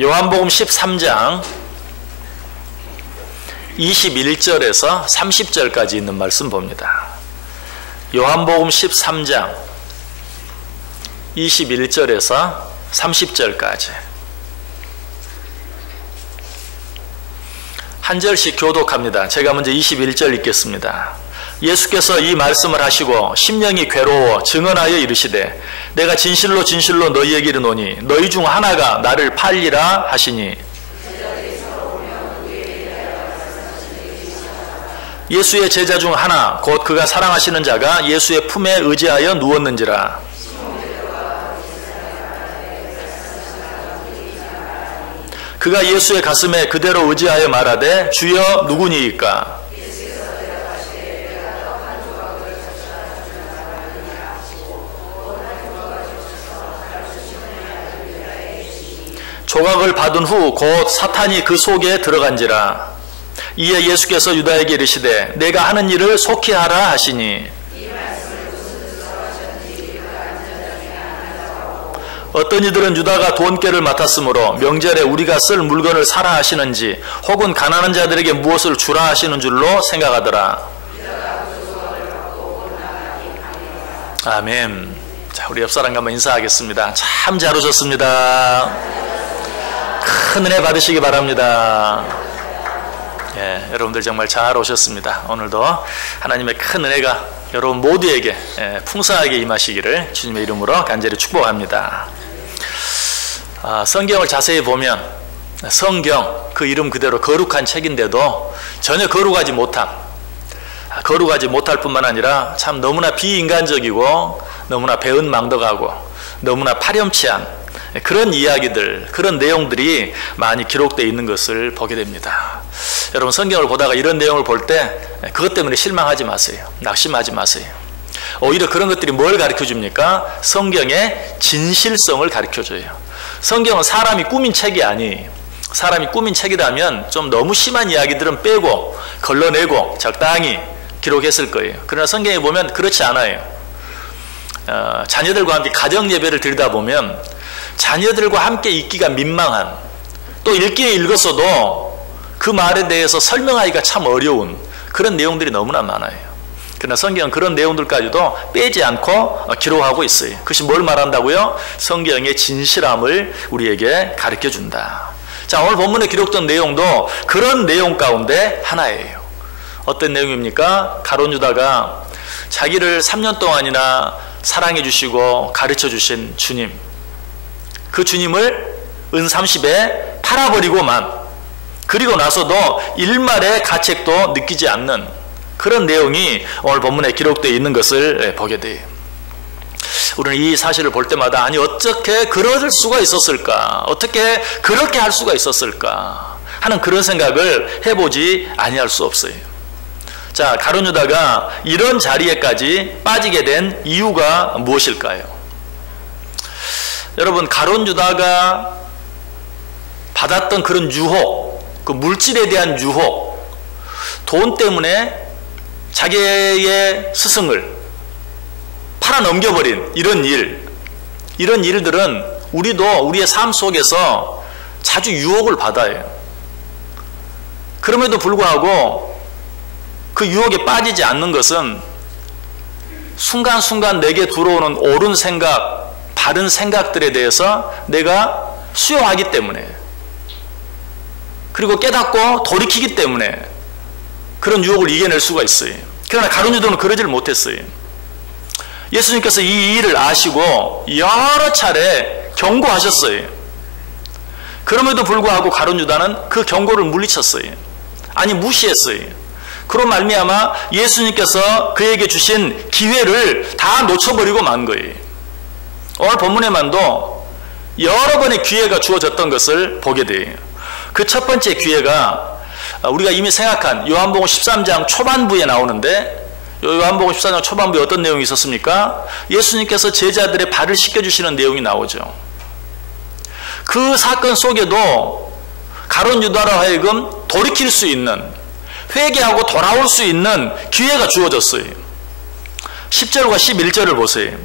요한복음 13장 21절에서 30절까지 있는 말씀 봅니다. 요한복음 13장 21절에서 30절까지 한 절씩 교독합니다. 제가 먼저 21절 읽겠습니다. 예수께서 이 말씀을 하시고 심령이 괴로워 증언하여 이르시되 내가 진실로 진실로 너희에게 이르노니 너희 중 하나가 나를 팔리라 하시니 예수의 제자 중 하나 곧 그가 사랑하시는 자가 예수의 품에 의지하여 누웠는지라. 그가 예수의 가슴에 그대로 의지하여 말하되 주여 누구니이까? 조각을 받은 후 곧 사탄이 그 속에 들어간지라. 이에 예수께서 유다에게 이르시되 내가 하는 일을 속히 하라 하시니 어떤 이들은 유다가 돈꾀를 맡았으므로 명절에 우리가 쓸 물건을 사라 하시는지 혹은 가난한 자들에게 무엇을 주라 하시는 줄로 생각하더라. 아멘. 자, 우리 옆 사람과 한번 인사하겠습니다. 참 잘 오셨습니다. 큰 은혜 받으시기 바랍니다. 예, 여러분들 정말 잘 오셨습니다. 오늘도 하나님의 큰 은혜가 여러분 모두에게 풍성하게 임하시기를 주님의 이름으로 간절히 축복합니다. 성경을 자세히 보면 성경 그 이름 그대로 거룩한 책인데도 전혀 거룩하지 못할 뿐만 아니라 참 너무나 비인간적이고 너무나 배은망덕하고 너무나 파렴치한 그런 이야기들, 그런 내용들이 많이 기록되어 있는 것을 보게 됩니다. 여러분 성경을 보다가 이런 내용을 볼 때 그것 때문에 실망하지 마세요. 낙심하지 마세요. 오히려 그런 것들이 뭘 가르쳐 줍니까? 성경의 진실성을 가르쳐 줘요. 성경은 사람이 꾸민 책이 아니에요. 사람이 꾸민 책이라면 좀 너무 심한 이야기들은 빼고 걸러내고 적당히 기록했을 거예요. 그러나 성경에 보면 그렇지 않아요. 자녀들과 함께 가정 예배를 드리다 보면 자녀들과 함께 읽기가 민망한, 또 읽기에 읽었어도 그 말에 대해서 설명하기가 참 어려운 그런 내용들이 너무나 많아요. 그러나 성경은 그런 내용들까지도 빼지 않고 기록하고 있어요. 그것이 뭘 말한다고요? 성경의 진실함을 우리에게 가르쳐준다. 자, 오늘 본문에 기록된 내용도 그런 내용 가운데 하나예요. 어떤 내용입니까? 가룟 유다가 자기를 3년 동안이나 사랑해 주시고 가르쳐 주신 주님, 그 주님을 은 30에 팔아버리고만, 그리고 나서도 일말의 가책도 느끼지 않는 그런 내용이 오늘 본문에 기록되어 있는 것을 보게 돼요. 우리는 이 사실을 볼 때마다 아니 어떻게 그럴 수가 있었을까? 어떻게 그렇게 할 수가 있었을까? 하는 그런 생각을 해보지 아니할 수 없어요. 자, 가룟 유다가 이런 자리에까지 빠지게 된 이유가 무엇일까요? 여러분, 가룟 유다가 받았던 그런 유혹, 그 물질에 대한 유혹, 돈 때문에 자기의 스승을 팔아 넘겨버린 이런 일들은 우리도 우리의 삶 속에서 자주 유혹을 받아요. 그럼에도 불구하고 그 유혹에 빠지지 않는 것은 순간순간 내게 들어오는 옳은 생각, 바른 생각들에 대해서 내가 수용하기 때문에, 그리고 깨닫고 돌이키기 때문에 그런 유혹을 이겨낼 수가 있어요. 그러나 가룟 유다는 그러지를 못했어요. 예수님께서 이 일을 아시고 여러 차례 경고하셨어요. 그럼에도 불구하고 가룟 유다는 그 경고를 물리쳤어요. 아니, 무시했어요. 그로 말미암아 예수님께서 그에게 주신 기회를 다 놓쳐버리고 만 거예요. 오늘 본문에만도 여러 번의 기회가 주어졌던 것을 보게 돼요. 그 첫 번째 기회가 우리가 이미 생각한 요한복음 13장 초반부에 나오는데, 요한복음 14장 초반부에 어떤 내용이 있었습니까? 예수님께서 제자들의 발을 씻겨주시는 내용이 나오죠. 그 사건 속에도 가룟 유다로 하여금 돌이킬 수 있는, 회개하고 돌아올 수 있는 기회가 주어졌어요. 10절과 11절을 보세요.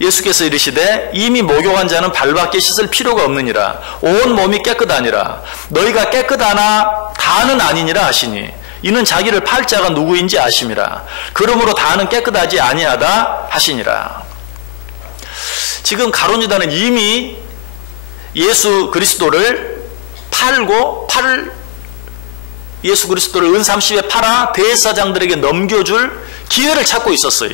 예수께서 이르시되 이미 목욕한 자는 발밖에 씻을 필요가 없느니라. 온 몸이 깨끗하니라. 너희가 깨끗하나 다는 아니니라 하시니 이는 자기를 팔 자가 누구인지 아심이라. 그러므로 다는 깨끗하지 아니하다 하시니라. 지금 가룟 유다는 이미 예수 그리스도를 예수 그리스도를 은 30에 팔아 대제사장들에게 넘겨줄 기회를 찾고 있었어요.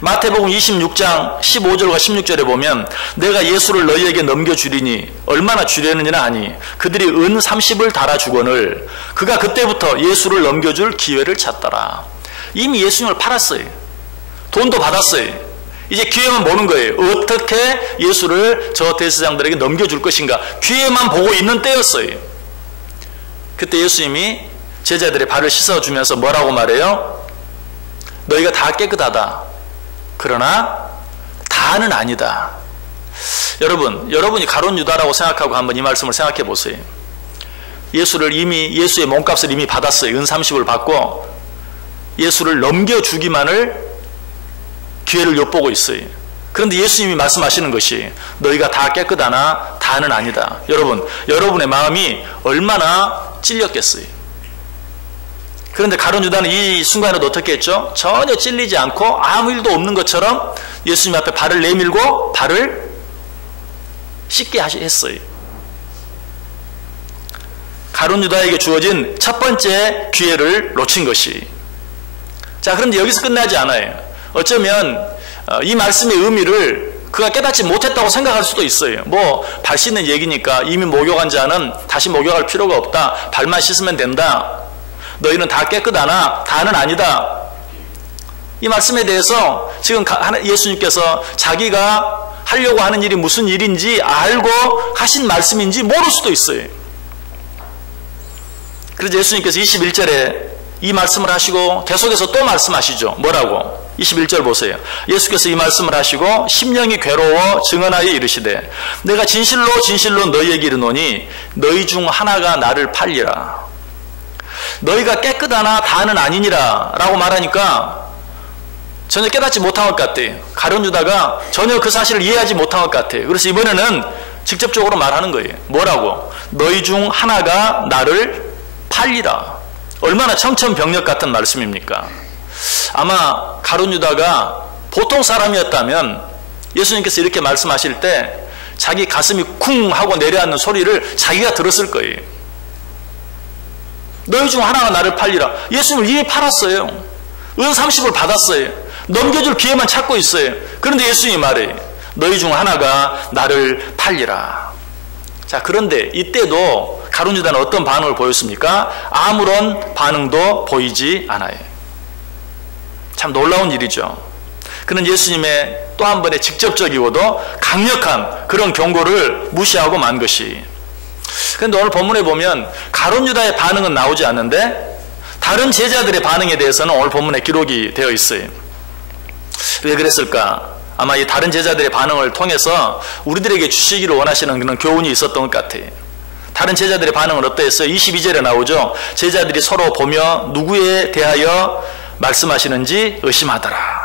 마태복음 26장 15절과 16절에 보면 내가 예수를 너희에게 넘겨주리니 얼마나 주려느냐 하니 그들이 은 30을 달아주거늘 그가 그때부터 예수를 넘겨줄 기회를 찾더라. 이미 예수님을 팔았어요. 돈도 받았어요. 이제 기회만 보는 거예요. 어떻게 예수를 저 대제사장들에게 넘겨줄 것인가. 기회만 보고 있는 때였어요. 그때 예수님이 제자들의 발을 씻어주면서 뭐라고 말해요? 너희가 다 깨끗하다. 그러나 다는 아니다. 여러분이 가룟 유다라고 생각하고 한번 이 말씀을 생각해 보세요. 예수의 몸값을 이미 받았어요. 은 30을 받고 예수를 넘겨주기만을 기회를 엿보고 있어요. 그런데 예수님이 말씀하시는 것이 너희가 다 깨끗하나 다는 아니다. 여러분의 마음이 얼마나 찔렸겠어요. 그런데 가룟 유다는 이 순간에도 어떻게 했죠? 전혀 찔리지 않고 아무 일도 없는 것처럼 예수님 앞에 발을 내밀고 발을 씻게 했어요. 가룟 유다에게 주어진 첫 번째 기회를 놓친 것이. 자, 그런데 여기서 끝나지 않아요. 어쩌면 이 말씀의 의미를 그가 깨닫지 못했다고 생각할 수도 있어요. 발 씻는 얘기니까 이미 목욕한 자는 다시 목욕할 필요가 없다. 발만 씻으면 된다. 너희는 다 깨끗하나 다는 아니다. 이 말씀에 대해서 지금 예수님께서 자기가 하려고 하는 일이 무슨 일인지 알고 하신 말씀인지 모를 수도 있어요. 그래서 예수님께서 21절에 이 말씀을 하시고 계속해서 또 말씀하시죠. 뭐라고? 21절 보세요. 예수께서 이 말씀을 하시고 심령이 괴로워 증언하여 이르시되 내가 진실로 너희에게 이르노니 너희 중 하나가 나를 팔리라. 너희가 깨끗하나 다는 아니니라 라고 말하니까 전혀 깨닫지 못한 것 같아요. 가룟 유다가 전혀 그 사실을 이해하지 못한 것 같아요. 그래서 이번에는 직접적으로 말하는 거예요. 뭐라고? 너희 중 하나가 나를 팔리라. 얼마나 청천벽력 같은 말씀입니까? 아마 가룟 유다가 보통 사람이었다면 예수님께서 이렇게 말씀하실 때 자기 가슴이 쿵 하고 내려앉는 소리를 자기가 들었을 거예요. 너희 중 하나가 나를 팔리라. 예수님을 이미 팔았어요. 은 30을 받았어요. 넘겨줄 기회만 찾고 있어요. 그런데 예수님이 말해요. 너희 중 하나가 나를 팔리라. 자, 그런데 이때도 가룟 유다는 어떤 반응을 보였습니까? 아무런 반응도 보이지 않아요. 참 놀라운 일이죠. 그는 예수님의 또 한 번의 직접적이고도 강력한 그런 경고를 무시하고 만 것이. 그런데 오늘 본문에 보면 가룟 유다의 반응은 나오지 않는데 다른 제자들의 반응에 대해서는 오늘 본문에 기록이 되어 있어요. 왜 그랬을까? 아마 이 다른 제자들의 반응을 통해서 우리들에게 주시기를 원하시는 그런 교훈이 있었던 것 같아요. 다른 제자들의 반응은 어떠했어요? 22절에 나오죠. 제자들이 서로 보며 누구에 대하여 말씀하시는지 의심하더라.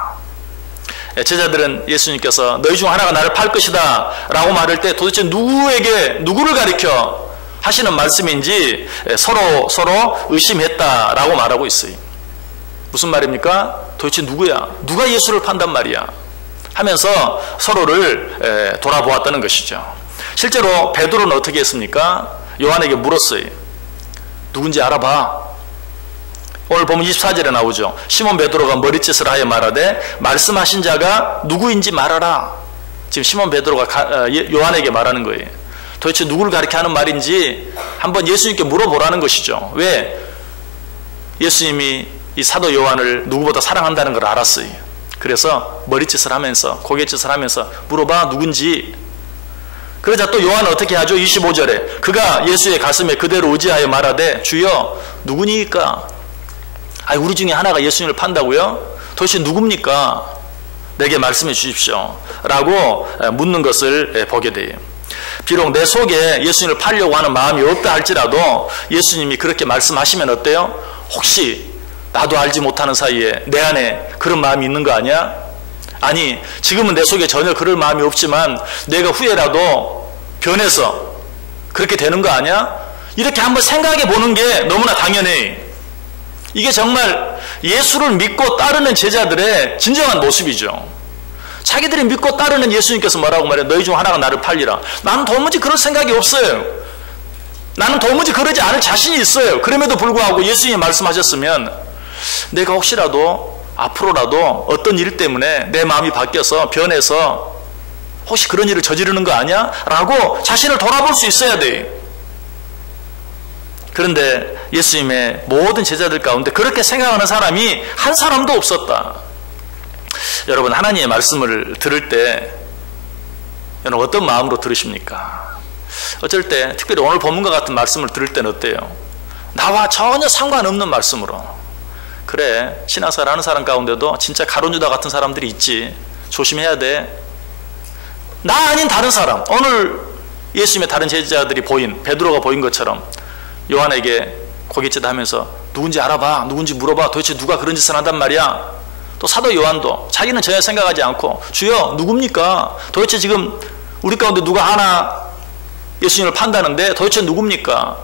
제자들은 예수님께서 너희 중 하나가 나를 팔 것이다 라고 말할 때 도대체 누구를 가리켜 하시는 말씀인지 서로 의심했다라고 말하고 있어요. 무슨 말입니까? 도대체 누구야? 누가 예수를 판단 말이야? 하면서 서로를 돌아보았다는 것이죠. 실제로 베드로는 어떻게 했습니까? 요한에게 물었어요. 누군지 알아봐. 오늘 보면 24절에 나오죠. 시몬 베드로가 머리짓을 하여 말하되 말씀하신 자가 누구인지 말하라. 지금 시몬 베드로가 요한에게 말하는 거예요. 도대체 누구를 가리켜 하는 말인지 한번 예수님께 물어보라는 것이죠. 왜? 예수님이 이 사도 요한을 누구보다 사랑한다는 걸 알았어요. 그래서 머리짓을 하면서 고갯짓을 하면서 물어봐 누군지. 그러자 또 요한은 어떻게 하죠? 25절에 그가 예수의 가슴에 그대로 의지하여 말하되 주여 누구니까? 우리 중에 하나가 예수님을 판다고요? 도대체 누굽니까? 내게 말씀해 주십시오 라고 묻는 것을 보게 돼요. 비록 내 속에 예수님을 팔려고 하는 마음이 없다 할지라도 예수님이 그렇게 말씀하시면 어때요? 혹시 나도 알지 못하는 사이에 내 안에 그런 마음이 있는 거 아니야? 아니, 지금은 내 속에 전혀 그럴 마음이 없지만 내가 후에라도 변해서 그렇게 되는 거 아니야? 이렇게 한번 생각해 보는 게 너무나 당연해. 이게 정말 예수를 믿고 따르는 제자들의 진정한 모습이죠. 자기들이 믿고 따르는 예수님께서 뭐라고 말해요? 너희 중 하나가 나를 팔리라. 나는 도무지 그럴 생각이 없어요. 나는 도무지 그러지 않을 자신이 있어요. 그럼에도 불구하고 예수님이 말씀하셨으면 내가 혹시라도 앞으로라도 어떤 일 때문에 내 마음이 바뀌어서 변해서 혹시 그런 일을 저지르는 거 아니야? 라고 자신을 돌아볼 수 있어야 돼. 그런데 예수님의 모든 제자들 가운데 그렇게 생각하는 사람이 한 사람도 없었다. 여러분, 하나님의 말씀을 들을 때 여러분 어떤 마음으로 들으십니까? 어쩔 때 특별히 오늘 본문과 같은 말씀을 들을 때는 어때요? 나와 전혀 상관없는 말씀으로, 그래, 신앙생활 하는 사람 가운데도 진짜 가룟 유다 같은 사람들이 있지, 조심해야 돼. 나 아닌 다른 사람, 오늘 예수님의 다른 제자들이 보인, 베드로가 보인 것처럼 요한에게 고깃짓 하면서 누군지 알아봐, 누군지 물어봐, 도대체 누가 그런 짓을 한단 말이야. 또 사도 요한도 자기는 전혀 생각하지 않고 주여 누굽니까? 도대체 지금 우리 가운데 누가 하나 예수님을 판다는데 도대체 누굽니까?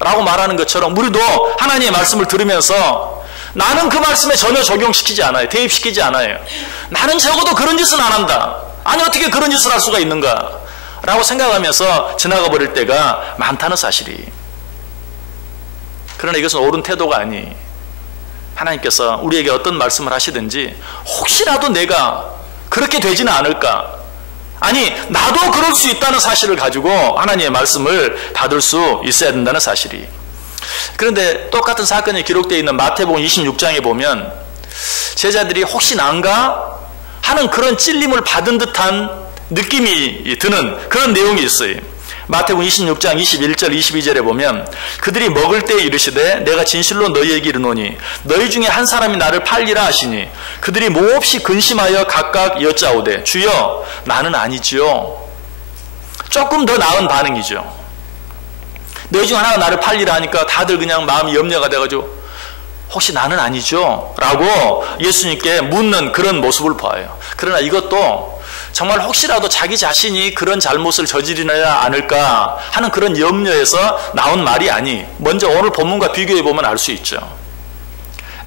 라고 말하는 것처럼 우리도 하나님의 말씀을 들으면서 나는 그 말씀에 전혀 적용시키지 않아요. 대입시키지 않아요. 나는 적어도 그런 짓은 안 한다. 아니 어떻게 그런 짓을 할 수가 있는가? 라고 생각하면서 지나가 버릴 때가 많다는 사실이. 그러나 이것은 옳은 태도가 아니, 하나님께서 우리에게 어떤 말씀을 하시든지 혹시라도 내가 그렇게 되지는 않을까, 아니 나도 그럴 수 있다는 사실을 가지고 하나님의 말씀을 받을 수 있어야 된다는 사실이. 그런데 똑같은 사건이 기록되어 있는 마태복음 26장에 보면 제자들이 혹시 난가 하는 그런 찔림을 받은 듯한 느낌이 드는 그런 내용이 있어요. 마태복음 26장 21절 22절에 보면 그들이 먹을 때 이르시되 내가 진실로 너희에게 이르노니 너희 중에 한 사람이 나를 팔리라 하시니 그들이 몹시 근심하여 각각 여짜오되 주여 나는 아니지요. 조금 더 나은 반응이죠. 너희 중 하나가 나를 팔리라 하니까 다들 그냥 마음이 염려가 돼가지고 혹시 나는 아니죠? 라고 예수님께 묻는 그런 모습을 봐요. 그러나 이것도 정말 혹시라도 자기 자신이 그런 잘못을 저지르냐 않을까 하는 그런 염려에서 나온 말이 아니, 먼저 오늘 본문과 비교해 보면 알 수 있죠.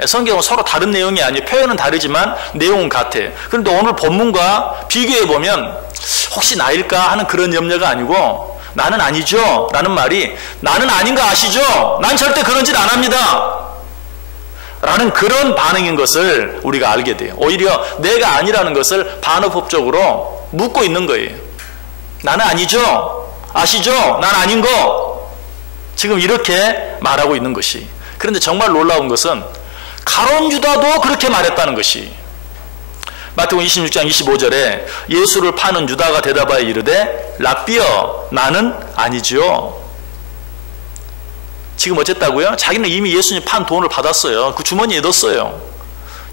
성경은 서로 다른 내용이 아니에요. 표현은 다르지만 내용은 같아. 그런데 오늘 본문과 비교해 보면 혹시 나일까 하는 그런 염려가 아니고 나는 아니죠 라는 말이 나는 아닌 거 아시죠? 난 절대 그런 짓 안 합니다 라는 그런 반응인 것을 우리가 알게 돼요. 오히려 내가 아니라는 것을 반어법적으로 묻고 있는 거예요. 나는 아니죠? 아시죠? 난 아닌 거. 지금 이렇게 말하고 있는 것이. 그런데 정말 놀라운 것은 가룟 유다도 그렇게 말했다는 것이. 마태복음 26장 25절에 예수를 파는 유다가 대답하여 이르되 랍비여 나는 아니지요. 지금 어쨌다고요? 자기는 이미 예수님 판 돈을 받았어요. 그 주머니에 넣었어요.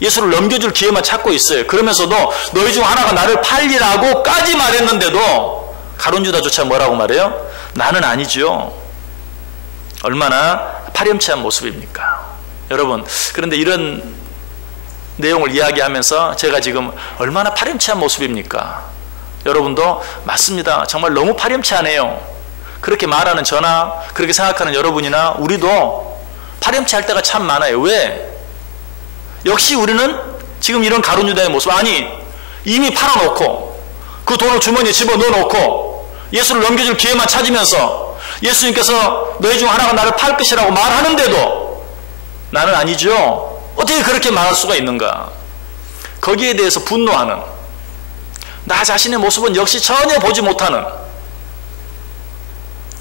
예수를 넘겨줄 기회만 찾고 있어요. 그러면서도 너희 중 하나가 나를 팔리라고까지 말했는데도 가룟 유다조차 뭐라고 말해요? 나는 아니지요. 얼마나 파렴치한 모습입니까? 여러분, 그런데 이런 내용을 이야기하면서 제가 지금 얼마나 파렴치한 모습입니까? 여러분도 맞습니다. 정말 너무 파렴치하네요. 그렇게 말하는 저나 그렇게 생각하는 여러분이나 우리도 파렴치할 때가 참 많아요. 왜? 역시 우리는 지금 이런 가룟 유다의 모습, 아니 이미 팔아놓고 그 돈을 주머니에 집어넣어놓고 예수를 넘겨줄 기회만 찾으면서 예수님께서 너희 중 하나가 나를 팔 것이라고 말하는데도 나는 아니죠. 어떻게 그렇게 말할 수가 있는가? 거기에 대해서 분노하는, 나 자신의 모습은 역시 전혀 보지 못하는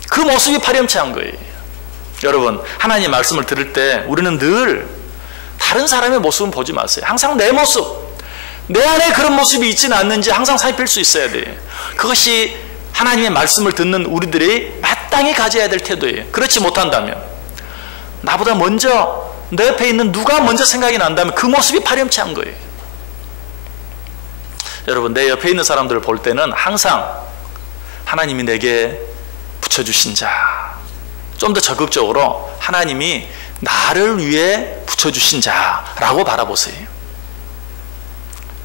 그 모습이 파렴치한 거예요. 여러분, 하나님의 말씀을 들을 때 우리는 늘 다른 사람의 모습은 보지 마세요. 항상 내 모습, 내 안에 그런 모습이 있지는 않는지 항상 살필 수 있어야 돼요. 그것이 하나님의 말씀을 듣는 우리들이 마땅히 가져야 될 태도예요. 그렇지 못한다면, 나보다 먼저 내 옆에 있는 누가 먼저 생각이 난다면 그 모습이 파렴치한 거예요. 여러분, 내 옆에 있는 사람들을 볼 때는 항상 하나님이 내게 붙여주신 자, 좀 더 적극적으로 하나님이 나를 위해 붙여주신 자라고 바라보세요.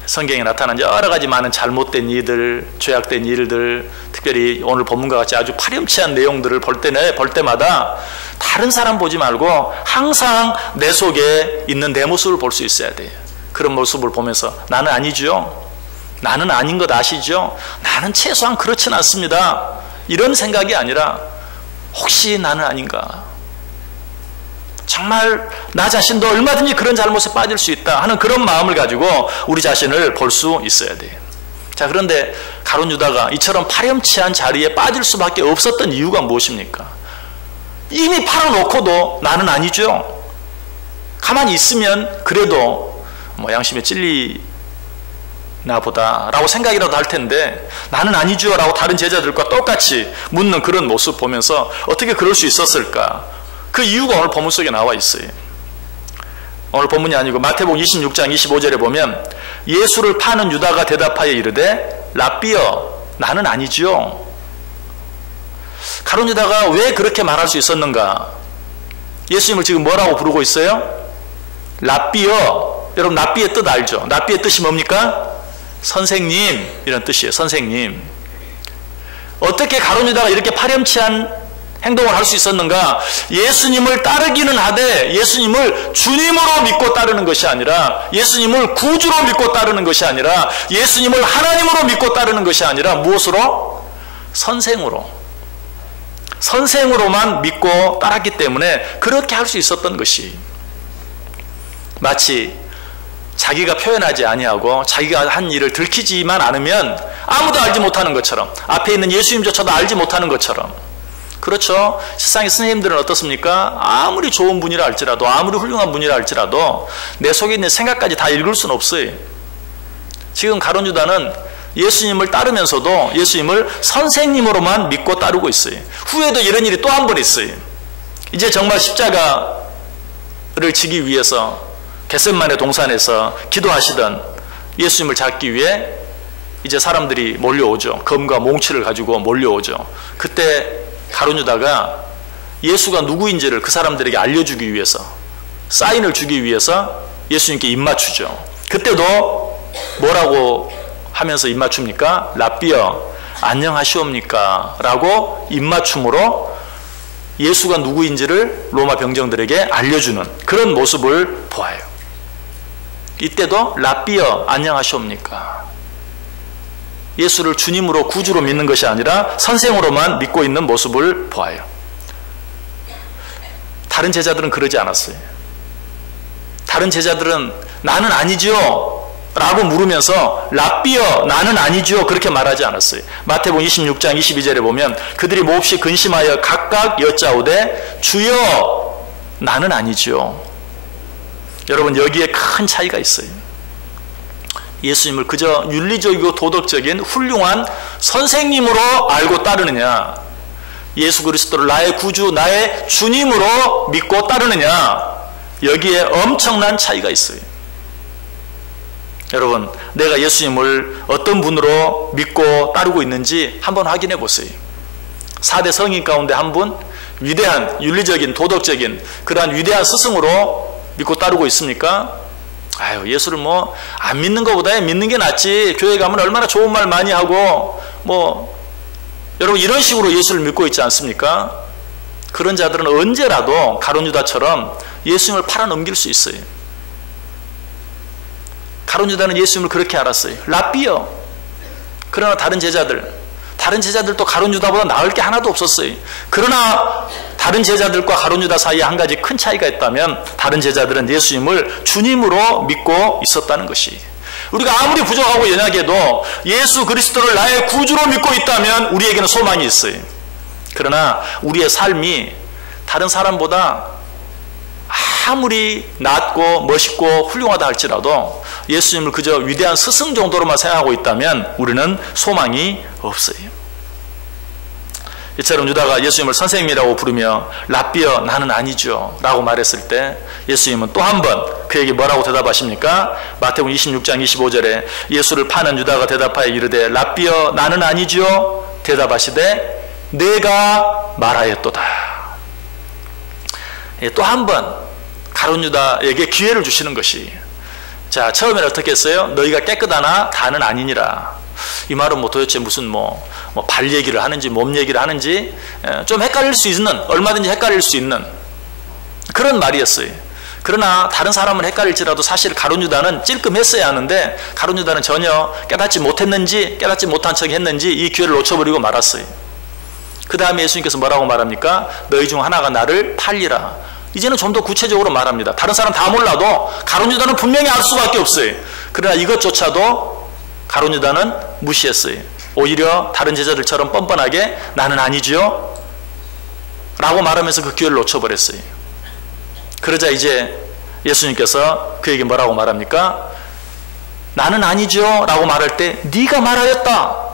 성경에 나타난 여러 가지 많은 잘못된 일들, 죄악된 일들, 특별히 오늘 본문과 같이 아주 파렴치한 내용들을 볼 때마다 다른 사람 보지 말고 항상 내 속에 있는 내 모습을 볼 수 있어야 돼요. 그런 모습을 보면서 나는 아니죠. 나는 아닌 것 아시죠? 나는 최소한 그렇진 않습니다. 이런 생각이 아니라 혹시 나는 아닌가? 정말 나 자신도 얼마든지 그런 잘못에 빠질 수 있다 하는 그런 마음을 가지고 우리 자신을 볼 수 있어야 돼요. 자, 그런데 가룟 유다가 이처럼 파렴치한 자리에 빠질 수밖에 없었던 이유가 무엇입니까? 이미 팔아놓고도 나는 아니죠. 가만히 있으면 그래도 뭐 양심에 찔리나 보다 라고 생각이라도 할 텐데 나는 아니죠 라고 다른 제자들과 똑같이 묻는 그런 모습 보면서 어떻게 그럴 수 있었을까? 그 이유가 오늘 본문 속에 나와 있어요. 오늘 본문이 아니고 마태복음 26장 25절에 보면 예수를 파는 유다가 대답하여 이르되 랍비여 나는 아니지요. 가룟 유다가 왜 그렇게 말할 수 있었는가? 예수님을 지금 뭐라고 부르고 있어요? 랍비여. 여러분 랍비의 뜻 알죠? 랍비의 뜻이 뭡니까? 선생님 이런 뜻이에요. 선생님. 어떻게 가룟 유다가 이렇게 파렴치한 행동을 할 수 있었는가? 예수님을 따르기는 하되 예수님을 주님으로 믿고 따르는 것이 아니라 예수님을 구주로 믿고 따르는 것이 아니라 예수님을 하나님으로 믿고 따르는 것이 아니라 무엇으로? 선생으로만 믿고 따랐기 때문에 그렇게 할 수 있었던 것이 마치 자기가 표현하지 아니하고 자기가 한 일을 들키지만 않으면 아무도 알지 못하는 것처럼 앞에 있는 예수님조차도 알지 못하는 것처럼 그렇죠. 세상의 선생님들은 어떻습니까? 아무리 좋은 분이라 할지라도 아무리 훌륭한 분이라 할지라도 내 속에 있는 생각까지 다 읽을 수는 없어요. 지금 가룟 유다는 예수님을 따르면서도 예수님을 선생님으로만 믿고 따르고 있어요. 후에도 이런 일이 또 한 번 있어요. 이제 정말 십자가를 지기 위해서 겟세마네 동산에서 기도하시던 예수님을 잡기 위해 이제 사람들이 몰려오죠. 검과 몽치를 가지고 몰려오죠. 그때 가룟 유다가 예수가 누구인지를 그 사람들에게 알려주기 위해서 사인을 주기 위해서 예수님께 입맞추죠. 그때도 뭐라고 하면서 입맞춥니까? 랍비여 안녕하시옵니까? 라고 입맞춤으로 예수가 누구인지를 로마 병정들에게 알려주는 그런 모습을 보아요. 이때도 랍비여 안녕하시옵니까? 예수를 주님으로 구주로 믿는 것이 아니라 선생으로만 믿고 있는 모습을 보아요. 다른 제자들은 그러지 않았어요. 다른 제자들은 나는 아니지요 라고 물으면서 랍비여 나는 아니지요 그렇게 말하지 않았어요. 마태복음 26장 22절에 보면 그들이 몹시 근심하여 각각 여짜오되 주여 나는 아니지요. 여러분 여기에 큰 차이가 있어요. 예수님을 그저 윤리적이고 도덕적인 훌륭한 선생님으로 알고 따르느냐, 예수 그리스도를 나의 구주, 나의 주님으로 믿고 따르느냐, 여기에 엄청난 차이가 있어요. 여러분, 내가 예수님을 어떤 분으로 믿고 따르고 있는지 한번 확인해 보세요. 4대 성인 가운데 한 분, 위대한 윤리적인 도덕적인 그러한 위대한 스승으로 믿고 따르고 있습니까? 아유, 예수를 뭐 안 믿는 것보다 믿는 게 낫지. 교회 가면 얼마나 좋은 말 많이 하고 뭐 여러분 이런 식으로 예수를 믿고 있지 않습니까? 그런 자들은 언제라도 가룟 유다처럼 예수님을 팔아넘길 수 있어요. 가룟 유다는 예수님을 그렇게 알았어요. 랍비여. 그러나 다른 제자들도 가룟 유다보다 나을 게 하나도 없었어요. 그러나 다른 제자들과 가룟 유다 사이에 한 가지 큰 차이가 있다면 다른 제자들은 예수님을 주님으로 믿고 있었다는 것이, 우리가 아무리 부족하고 연약해도 예수 그리스도를 나의 구주로 믿고 있다면 우리에게는 소망이 있어요. 그러나 우리의 삶이 다른 사람보다 아무리 낮고 멋있고 훌륭하다 할지라도 예수님을 그저 위대한 스승 정도로만 생각하고 있다면 우리는 소망이 없어요. 이처럼 유다가 예수님을 선생님이라고 부르며 랍비여 나는 아니죠 라고 말했을 때 예수님은 또 한 번 그에게 뭐라고 대답하십니까? 마태복음 26장 25절에 예수를 파는 유다가 대답하여 이르되 랍비여 나는 아니죠 대답하시되 내가 말하였도다. 또 한 번 가룟 유다에게 기회를 주시는 것이, 자, 처음에는 어떻게 했어요? 너희가 깨끗하나 다는 아니니라. 이 말은 뭐 도대체 무슨 발 얘기를 하는지 몸 얘기를 하는지 좀 헷갈릴 수 있는, 얼마든지 헷갈릴 수 있는 그런 말이었어요. 그러나 다른 사람은 헷갈릴지라도 사실 가룟 유다는 찔끔했어야 하는데 가룟 유다는 전혀 깨닫지 못했는지 깨닫지 못한 척 했는지 이 기회를 놓쳐버리고 말았어요. 그 다음에 예수님께서 뭐라고 말합니까? 너희 중 하나가 나를 팔리라. 이제는 좀 더 구체적으로 말합니다. 다른 사람 다 몰라도 가룟 유다는 분명히 알 수밖에 없어요. 그러나 이것조차도 가룟 유다는 무시했어요. 오히려 다른 제자들처럼 뻔뻔하게 나는 아니지요 라고 말하면서 그 기회를 놓쳐버렸어요. 그러자 이제 예수님께서 그에게 뭐라고 말합니까? 나는 아니죠 라고 말할 때 네가 말하였다.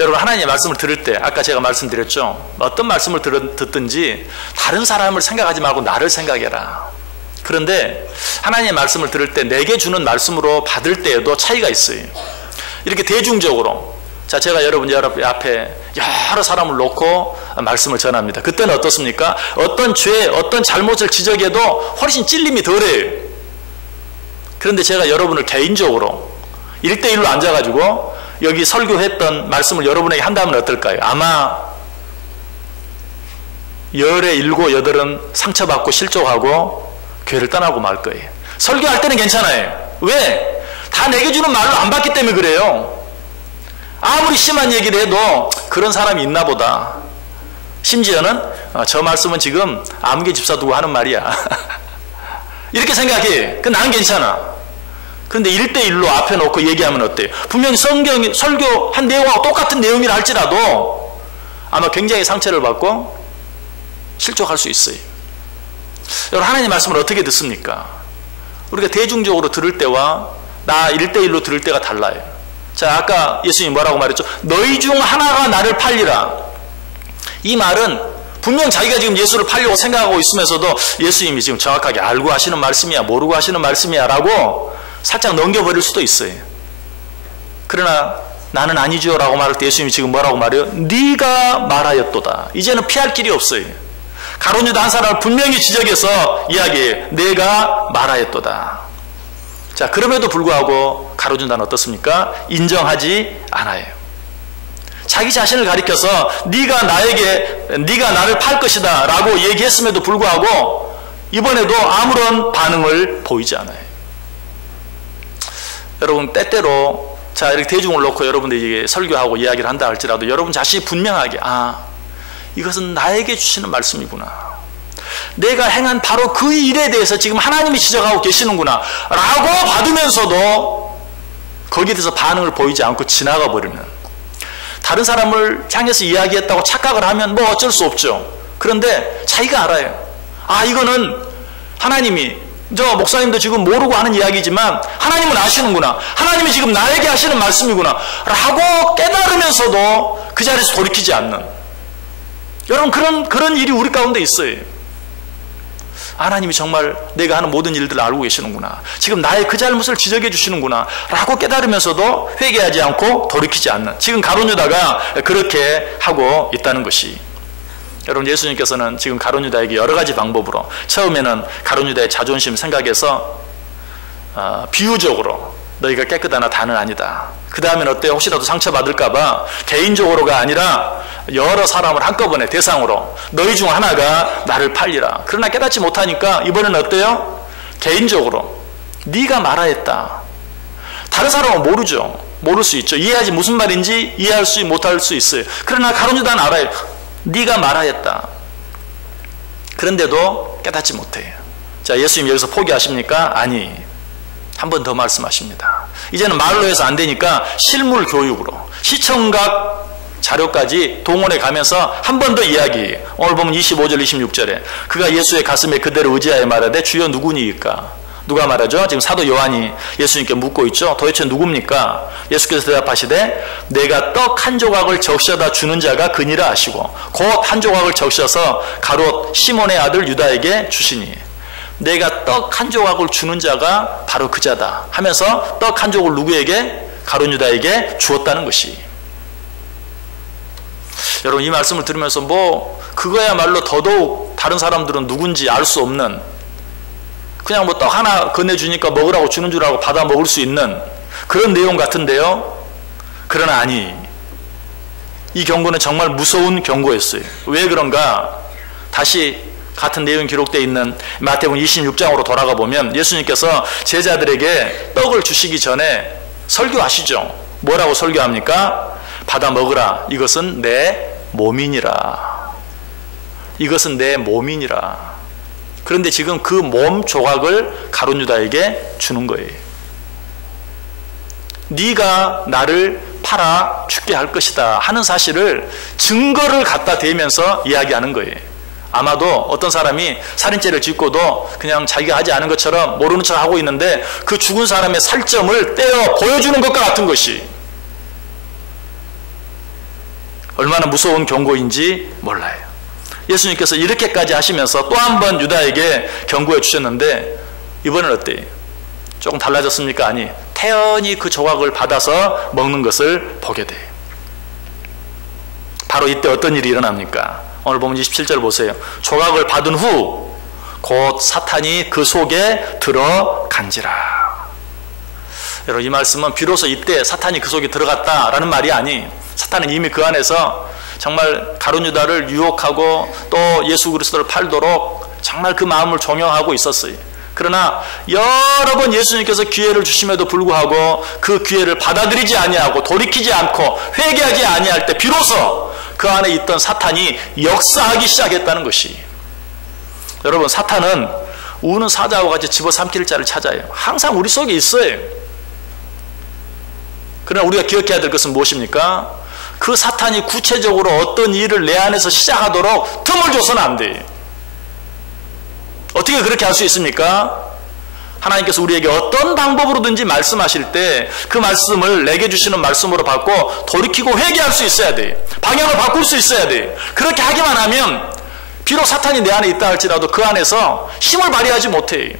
여러분, 하나님의 말씀을 들을 때 아까 제가 말씀드렸죠. 어떤 말씀을 듣든지 다른 사람을 생각하지 말고 나를 생각해라. 그런데 하나님의 말씀을 들을 때 내게 주는 말씀으로 받을 때에도 차이가 있어요. 이렇게 대중적으로, 자, 제가 여러분 앞에 여러 사람을 놓고 말씀을 전합니다. 그때는 어떻습니까? 어떤 죄, 어떤 잘못을 지적해도 훨씬 찔림이 덜해요. 그런데 제가 여러분을 개인적으로 1대1로 앉아가지고 여기 설교했던 말씀을 여러분에게 한다면 어떨까요? 아마 10에 7, 8은 상처받고 실족하고 교회를 떠나고 말 거예요. 설교할 때는 괜찮아요. 왜? 다 내게 주는 말로 안 받기 때문에 그래요. 아무리 심한 얘기를 해도 그런 사람이 있나 보다. 심지어는 저 말씀은 지금 아무개 집사 두고 하는 말이야. 이렇게 생각해. 난 괜찮아. 그런데 1대1로 앞에 놓고 얘기하면 어때요? 분명히 성경 설교한 내용하고 똑같은 내용이라 할지라도 아마 굉장히 상처를 받고 실족할 수 있어요. 여러분, 하나님의 말씀을 어떻게 듣습니까? 우리가 대중적으로 들을 때와 나 1대1로 들을 때가 달라요. 자, 아까 예수님이 뭐라고 말했죠? 너희 중 하나가 나를 팔리라. 이 말은 분명 자기가 지금 예수를 팔려고 생각하고 있으면서도 예수님이 지금 정확하게 알고 하시는 말씀이야 모르고 하시는 말씀이야 라고 살짝 넘겨버릴 수도 있어요. 그러나 나는 아니죠 라고 말할 때 예수님이 지금 뭐라고 말해요? 네가 말하였도다. 이제는 피할 길이 없어요. 가룟 유다 한 사람을 분명히 지적해서 이야기해요. 내가 말하였도다. 자, 그럼에도 불구하고 가룟 유다는 어떻습니까? 인정하지 않아요. 자기 자신을 가리켜서 네가 나를 팔 것이다 라고 얘기했음에도 불구하고 이번에도 아무런 반응을 보이지 않아요. 여러분, 때때로 자, 이렇게 대중을 놓고 여러분들이 설교하고 이야기를 한다 할지라도 여러분 자신이 분명하게 이것은 나에게 주시는 말씀이구나. 내가 행한 바로 그 일에 대해서 지금 하나님이 지적하고 계시는구나 라고 받으면서도 거기에 대해서 반응을 보이지 않고 지나가 버리면, 다른 사람을 향해서 이야기했다고 착각을 하면 뭐 어쩔 수 없죠. 그런데 자기가 알아요. 이거는 하나님이, 저 목사님도 지금 모르고 하는 이야기지만 하나님은 아시는구나, 하나님이 지금 나에게 하시는 말씀이구나 라고 깨달으면서도 그 자리에서 돌이키지 않는, 여러분, 그런 일이 우리 가운데 있어요. 하나님이 정말 내가 하는 모든 일들을 알고 계시는구나, 지금 나의 그 잘못을 지적해 주시는구나 라고 깨달으면서도 회개하지 않고 돌이키지 않는, 지금 가룟 유다가 그렇게 하고 있다는 것이, 여러분, 예수님께서는 지금 가룟 유다에게 여러 가지 방법으로, 처음에는 가룟 유다의 자존심 생각해서 비유적으로 너희가 깨끗하나 다는 아니다. 그 다음엔 어때요? 혹시라도 상처받을까봐 개인적으로가 아니라 여러 사람을 한꺼번에 대상으로 너희 중 하나가 나를 팔리라. 그러나 깨닫지 못하니까 이번에는 어때요? 개인적으로 네가 말하였다. 다른 사람은 모르죠. 모를 수 있죠. 이해하지 무슨 말인지 이해할 수 못할 수 있어요. 그러나 가룟 유다는 알아요. 네가 말하였다. 그런데도 깨닫지 못해요. 자, 예수님 여기서 포기하십니까? 아니, 한 번 더 말씀하십니다. 이제는 말로 해서 안 되니까 실물 교육으로 시청각 자료까지 동원해 가면서 한 번 더 이야기해요. 오늘 보면 25절 26절에 그가 예수의 가슴에 그대로 의지하여 말하되 주여 누구니이까? 누가 말하죠? 지금 사도 요한이 예수님께 묻고 있죠. 도대체 누굽니까? 예수께서 대답하시되 내가 떡 한 조각을 적셔다 주는 자가 그니라 하시고 곧 한 조각을 적셔서 가롯 시몬의 아들 유다에게 주시니, 내가 떡 한 조각을 주는 자가 바로 그 자다 하면서 떡 한 조각을 누구에게? 가룟 유다에게 주었다는 것이. 여러분, 이 말씀을 들으면서 그거야말로 더더욱 다른 사람들은 누군지 알 수 없는 그냥 뭐 떡 하나 건네주니까 먹으라고 주는 줄 알고 받아 먹을 수 있는 그런 내용 같은데요. 그러나 아니, 이 경고는 정말 무서운 경고였어요. 왜 그런가? 다시 같은 내용이 기록되어 있는 마태복음 26장으로 돌아가 보면 예수님께서 제자들에게 떡을 주시기 전에 설교하시죠. 뭐라고 설교합니까? 받아 먹으라. 이것은 내 몸이니라. 이것은 내 몸이니라. 그런데 지금 그 몸 조각을 가룟 유다에게 주는 거예요. 네가 나를 팔아 죽게 할 것이다 하는 사실을 증거를 갖다 대면서 이야기하는 거예요. 아마도 어떤 사람이 살인죄를 짓고도 그냥 자기가 하지 않은 것처럼 모르는 척 하고 있는데 그 죽은 사람의 살점을 떼어 보여주는 것과 같은 것이 얼마나 무서운 경고인지 몰라요. 예수님께서 이렇게까지 하시면서 또 한 번 유다에게 경고해 주셨는데 이번엔 어때요? 조금 달라졌습니까? 아니, 태연히 그 조각을 받아서 먹는 것을 보게 돼요. 바로 이때 어떤 일이 일어납니까? 오늘 보면 27절 보세요. 조각을 받은 후 곧 사탄이 그 속에 들어간지라. 여러분, 이 말씀은 비로소 이때 사탄이 그 속에 들어갔다라는 말이 아니, 사탄은 이미 그 안에서 정말 가룟 유다를 유혹하고 또 예수 그리스도를 팔도록 정말 그 마음을 종용하고 있었어요. 그러나 여러 번 예수님께서 기회를 주심에도 불구하고 그 기회를 받아들이지 아니하고 돌이키지 않고 회개하지 아니할 때 비로소 그 안에 있던 사탄이 역사하기 시작했다는 것이. 여러분, 사탄은 우는 사자와 같이 집어삼킬 자를 찾아요. 항상 우리 속에 있어요. 그러나 우리가 기억해야 될 것은 무엇입니까? 그 사탄이 구체적으로 어떤 일을 내 안에서 시작하도록 틈을 줘서는 안 돼요. 어떻게 그렇게 할 수 있습니까? 하나님께서 우리에게 어떤 방법으로든지 말씀하실 때 그 말씀을 내게 주시는 말씀으로 받고 돌이키고 회개할 수 있어야 돼요. 방향을 바꿀 수 있어야 돼요. 그렇게 하기만 하면 비록 사탄이 내 안에 있다 할지라도 그 안에서 힘을 발휘하지 못해요.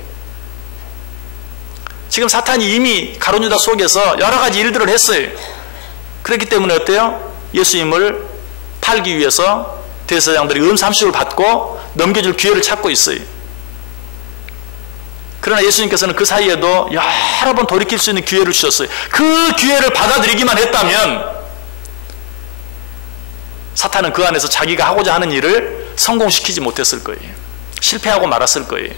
지금 사탄이 이미 가룟 유다 속에서 여러 가지 일들을 했어요. 그렇기 때문에 어때요? 예수님을 팔기 위해서 대제사장들이 음삼식을 받고 넘겨줄 기회를 찾고 있어요. 그러나 예수님께서는 그 사이에도 여러 번 돌이킬 수 있는 기회를 주셨어요. 그 기회를 받아들이기만 했다면 사탄은 그 안에서 자기가 하고자 하는 일을 성공시키지 못했을 거예요. 실패하고 말았을 거예요.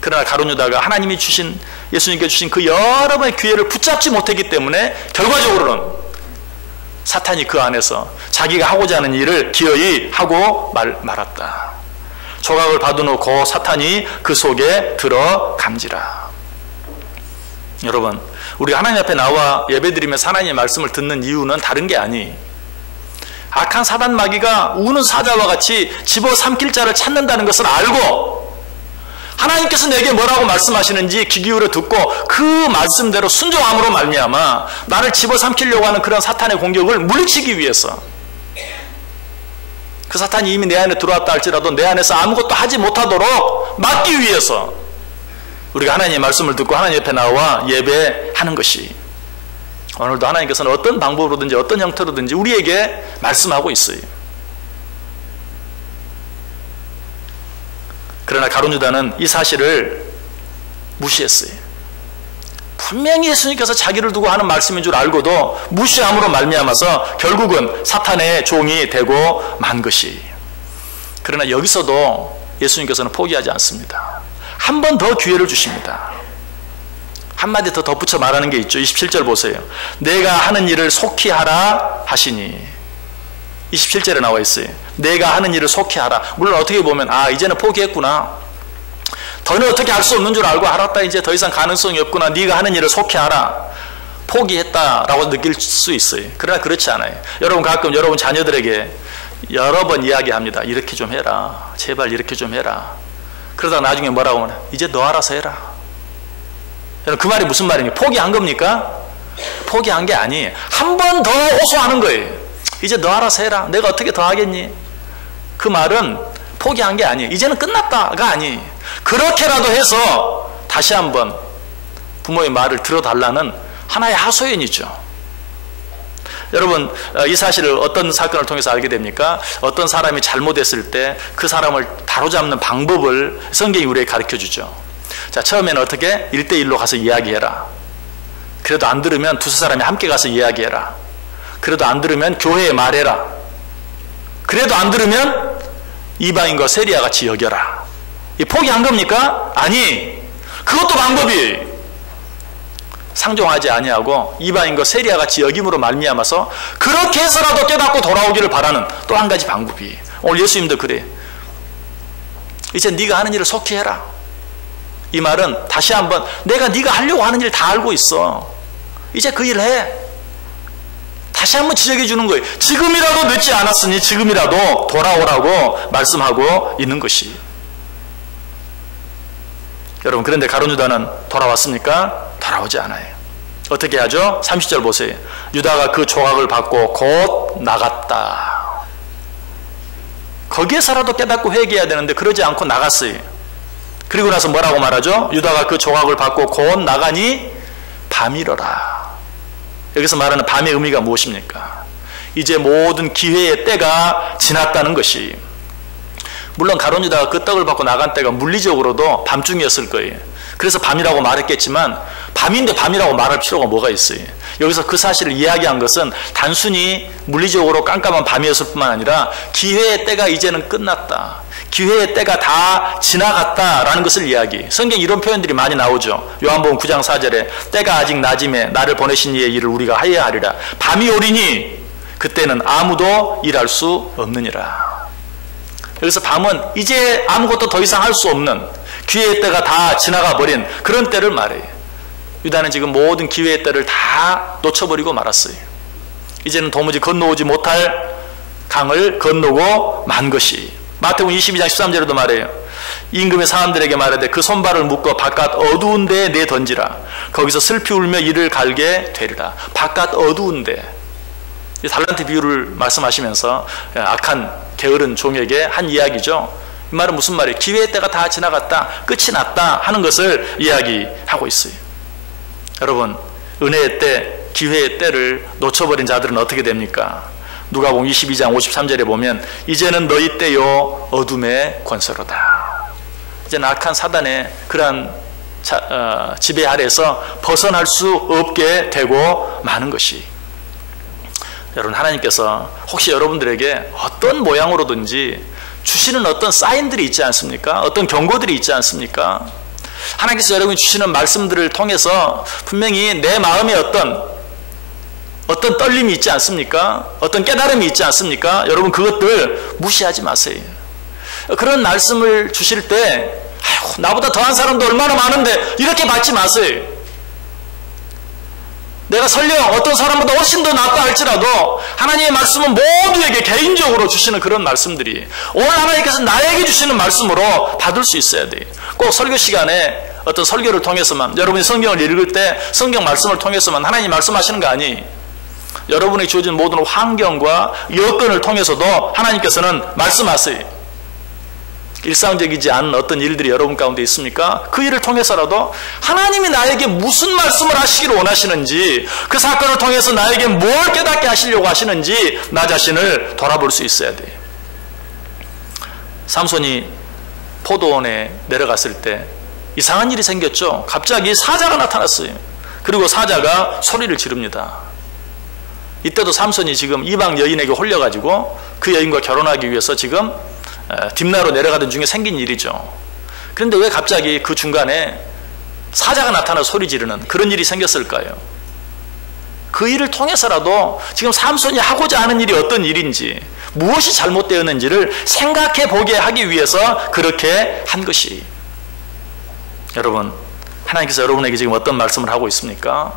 그러나 가룟 유다가 하나님이 주신, 예수님께 주신 그 여러 번의 기회를 붙잡지 못했기 때문에 결과적으로는 사탄이 그 안에서 자기가 하고자 하는 일을 기어이 하고 말았다. 조각을 받은 후 고 사탄이 그 속에 들어감지라. 여러분, 우리가 하나님 앞에 나와 예배드리면서 하나님의 말씀을 듣는 이유는 다른 게 아니, 악한 사단 마귀가 우는 사자와 같이 집어삼킬 자를 찾는다는 것을 알고 하나님께서 내게 뭐라고 말씀하시는지 귀 기울여 듣고 그 말씀대로 순종함으로 말미암아 나를 집어삼키려고 하는 그런 사탄의 공격을 물리치기 위해서, 그 사탄이 이미 내 안에 들어왔다 할지라도 내 안에서 아무것도 하지 못하도록 막기 위해서 우리가 하나님의 말씀을 듣고 하나님 옆에 나와 예배하는 것이, 오늘도 하나님께서는 어떤 방법으로든지 어떤 형태로든지 우리에게 말씀하고 있어요. 그러나 가룟 유다는 이 사실을 무시했어요. 분명히 예수님께서 자기를 두고 하는 말씀인 줄 알고도 무시함으로 말미암아서 결국은 사탄의 종이 되고 만 것이. 그러나 여기서도 예수님께서는 포기하지 않습니다. 한 번 더 기회를 주십니다. 한마디 더 덧붙여 말하는 게 있죠. 27절 보세요. 내가 하는 일을 속히 하라 하시니. 27절에 나와 있어요. 내가 하는 일을 속히 하라. 물론 어떻게 보면 이제는 포기했구나. 더는 어떻게 할 수 없는 줄 알고 알았다. 이제 더 이상 가능성이 없구나. 네가 하는 일을 속히 하라. 포기했다라고 느낄 수 있어요. 그러나 그렇지 않아요. 여러분, 가끔 여러분 자녀들에게 여러 번 이야기합니다. 이렇게 좀 해라. 제발 이렇게 좀 해라. 그러다가 나중에 뭐라고 하면 이제 너 알아서 해라. 여러분, 그 말이 무슨 말입니까? 포기한 겁니까? 포기한 게 아니에요. 한 번 더 호소하는 거예요. 이제 너 알아서 해라. 내가 어떻게 더 하겠니? 그 말은 포기한 게 아니에요. 이제는 끝났다가 아니에요. 그렇게라도 해서 다시 한번 부모의 말을 들어달라는 하나의 하소연이죠. 여러분, 이 사실을 어떤 사건을 통해서 알게 됩니까? 어떤 사람이 잘못했을 때 그 사람을 바로잡는 방법을 성경이 우리에게 가르쳐 주죠. 자, 처음에는 어떻게? 1대1로 가서 이야기해라. 그래도 안 들으면 두세 사람이 함께 가서 이야기해라. 그래도 안 들으면 교회에 말해라. 그래도 안 들으면 이방인과 세리와 같이 여겨라. 이 포기한 겁니까? 아니, 그것도 방법이 상종하지 아니하고 이방인과 세리와 같이 여김으로 말미암아서 그렇게 해서라도 깨닫고 돌아오기를 바라는 또 한 가지 방법이. 오늘 예수님도 그래. 이제 네가 하는 일을 속히 해라. 이 말은 다시 한번 내가 네가 하려고 하는 일 다 알고 있어. 이제 그 일 해. 다시 한번 지적해 주는 거예요. 지금이라도 늦지 않았으니 지금이라도 돌아오라고 말씀하고 있는 것이. 여러분, 그런데 가룟 유다는 돌아왔습니까? 돌아오지 않아요. 어떻게 하죠? 30절 보세요. 유다가 그 조각을 받고 곧 나갔다. 거기에서라도 깨닫고 회개해야 되는데 그러지 않고 나갔어요. 그리고 나서 뭐라고 말하죠? 유다가 그 조각을 받고 곧 나가니 밤이러라. 여기서 말하는 밤의 의미가 무엇입니까? 이제 모든 기회의 때가 지났다는 것이. 물론 가룟 유다가 그 떡을 받고 나간 때가 물리적으로도 밤중이었을 거예요. 그래서 밤이라고 말했겠지만 밤인데 밤이라고 말할 필요가 뭐가 있어요? 여기서 그 사실을 이야기한 것은 단순히 물리적으로 깜깜한 밤이었을 뿐만 아니라 기회의 때가 이제는 끝났다. 기회의 때가 다 지나갔다라는 것을 이야기. 성경에 이런 표현들이 많이 나오죠. 요한복음 9장 4절에 때가 아직 낮임에 나를 보내신 이의 일을 우리가 하여야 하리라. 밤이 오리니 그때는 아무도 일할 수 없느니라. 여기서 밤은 이제 아무것도 더 이상 할 수 없는 기회의 때가 다 지나가 버린 그런 때를 말해요. 유다는 지금 모든 기회의 때를 다 놓쳐버리고 말았어요. 이제는 도무지 건너오지 못할 강을 건너고 만 것이. 마태복음 22장 13절에도 말해요. 임금의 사람들에게 말하되 그 손발을 묶어 바깥 어두운 데에 내던지라. 거기서 슬피 울며 이를 갈게 되리라. 바깥 어두운 데. 달란트 비유를 말씀하시면서 악한 게으른 종에게 한 이야기죠. 이 말은 무슨 말이에요? 기회의 때가 다 지나갔다, 끝이 났다 하는 것을 이야기하고 있어요. 여러분, 은혜의 때, 기회의 때를 놓쳐버린 자들은 어떻게 됩니까? 누가복음 22장 53절에 보면 이제는 너희 때요 어둠의 권세로다. 이제는 악한 사단의 그러한 지배 아래에서 벗어날 수 없게 되고 마는 것이. 여러분, 하나님께서 혹시 여러분들에게 어떤 모양으로든지 주시는 어떤 사인들이 있지 않습니까? 어떤 경고들이 있지 않습니까? 하나님께서 여러분이 주시는 말씀들을 통해서 분명히 내 마음에 어떤 떨림이 있지 않습니까? 어떤 깨달음이 있지 않습니까? 여러분, 그것들 무시하지 마세요. 그런 말씀을 주실 때 아이고, 나보다 더한 사람도 얼마나 많은데 이렇게 받지 마세요. 내가 설령 어떤 사람보다 훨씬 더 낫다 할지라도 하나님의 말씀은 모두에게 개인적으로 주시는 그런 말씀들이 오늘 하나님께서 나에게 주시는 말씀으로 받을 수 있어야 돼요. 꼭 설교 시간에 어떤 설교를 통해서만, 여러분이 성경을 읽을 때 성경 말씀을 통해서만 하나님이 말씀하시는 거 아니. 여러분이 주어진 모든 환경과 여건을 통해서도 하나님께서는 말씀하세요. 일상적이지 않은 어떤 일들이 여러분 가운데 있습니까? 그 일을 통해서라도 하나님이 나에게 무슨 말씀을 하시기를 원하시는지, 그 사건을 통해서 나에게 뭘 깨닫게 하시려고 하시는지 나 자신을 돌아볼 수 있어야 돼요. 삼손이 포도원에 내려갔을 때 이상한 일이 생겼죠. 갑자기 사자가 나타났어요. 그리고 사자가 소리를 지릅니다. 이때도 삼손이 지금 이방 여인에게 홀려가지고 그 여인과 결혼하기 위해서 지금 딥나로 내려가던 중에 생긴 일이죠. 그런데 왜 갑자기 그 중간에 사자가 나타나 소리 지르는 그런 일이 생겼을까요? 그 일을 통해서라도 지금 삼손이 하고자 하는 일이 어떤 일인지, 무엇이 잘못되었는지를 생각해 보게 하기 위해서 그렇게 한 것이. 여러분, 하나님께서 여러분에게 지금 어떤 말씀을 하고 있습니까?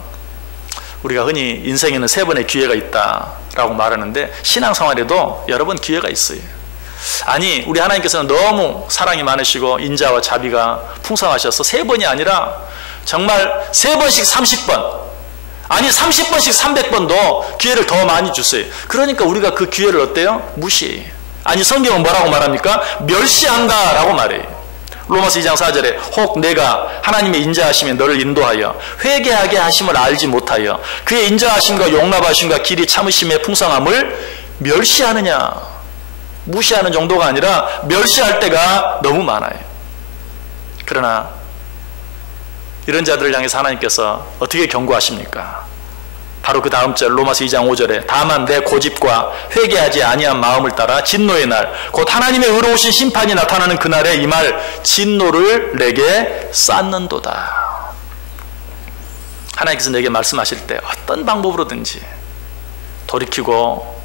우리가 흔히 인생에는 3번의 기회가 있다라고 말하는데 신앙생활에도 여러 번 기회가 있어요. 아니, 우리 하나님께서는 너무 사랑이 많으시고 인자와 자비가 풍성하셔서 3번이 아니라 정말 3번씩 30번, 아니 30번씩 300번도 기회를 더 많이 주세요. 그러니까 우리가 그 기회를 어때요? 무시해요. 아니, 성경은 뭐라고 말합니까? 멸시한다 라고 말해요. 로마서 2장 4절에 혹 내가 하나님의 인자하심에 너를 인도하여 회개하게 하심을 알지 못하여 그의 인자하심과 용납하심과 길이 참으심의 풍성함을 멸시하느냐. 무시하는 정도가 아니라 멸시할 때가 너무 많아요. 그러나 이런 자들을 향해서 하나님께서 어떻게 경고하십니까? 바로 그 다음 절 로마서 2장 5절에 다만 내 고집과 회개하지 아니한 마음을 따라 진노의 날 곧 하나님의 의로우신 심판이 나타나는 그날에 임할 진노를 내게 쌓는도다. 하나님께서 내게 말씀하실 때 어떤 방법으로든지 돌이키고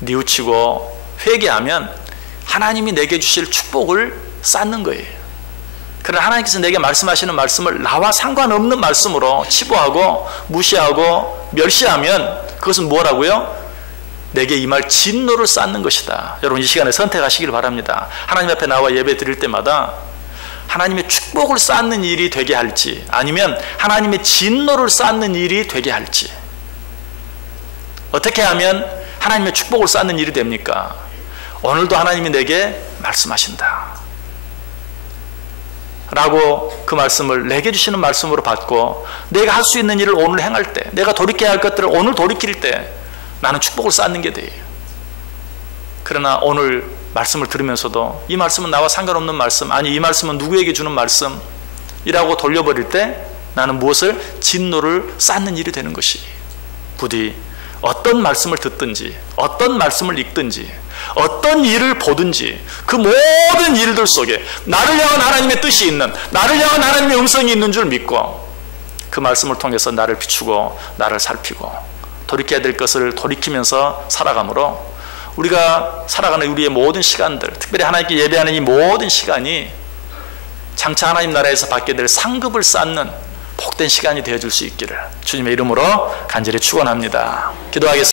뉘우치고 회개하면 하나님이 내게 주실 축복을 쌓는 거예요. 그러나 하나님께서 내게 말씀하시는 말씀을 나와 상관없는 말씀으로 치부하고 무시하고 멸시하면 그것은 뭐라고요? 내게 임할 진노를 쌓는 것이다. 여러분 이 시간에 선택하시길 바랍니다. 하나님 앞에 나와 예배 드릴 때마다 하나님의 축복을 쌓는 일이 되게 할지 아니면 하나님의 진노를 쌓는 일이 되게 할지 어떻게 하면 하나님의 축복을 쌓는 일이 됩니까? 오늘도 하나님이 내게 말씀하신다 라고 그 말씀을 내게 주시는 말씀으로 받고 내가 할 수 있는 일을 오늘 행할 때 내가 돌이켜야 할 것들을 오늘 돌이킬 때 나는 축복을 쌓는 게 돼요. 그러나 오늘 말씀을 들으면서도 이 말씀은 나와 상관없는 말씀 아니 이 말씀은 누구에게 주는 말씀이라고 돌려버릴 때 나는 무엇을? 진노를 쌓는 일이 되는 것이 부디 어떤 말씀을 듣든지 어떤 말씀을 읽든지 어떤 일을 보든지 그 모든 일들 속에 나를 향한 하나님의 뜻이 있는 나를 향한 하나님의 음성이 있는 줄 믿고 그 말씀을 통해서 나를 비추고 나를 살피고 돌이켜야 될 것을 돌이키면서 살아가므로 우리가 살아가는 우리의 모든 시간들 특별히 하나님께 예배하는 이 모든 시간이 장차 하나님 나라에서 받게 될 상급을 쌓는 복된 시간이 되어줄 수 있기를 주님의 이름으로 간절히 축원합니다. 기도하겠습니다.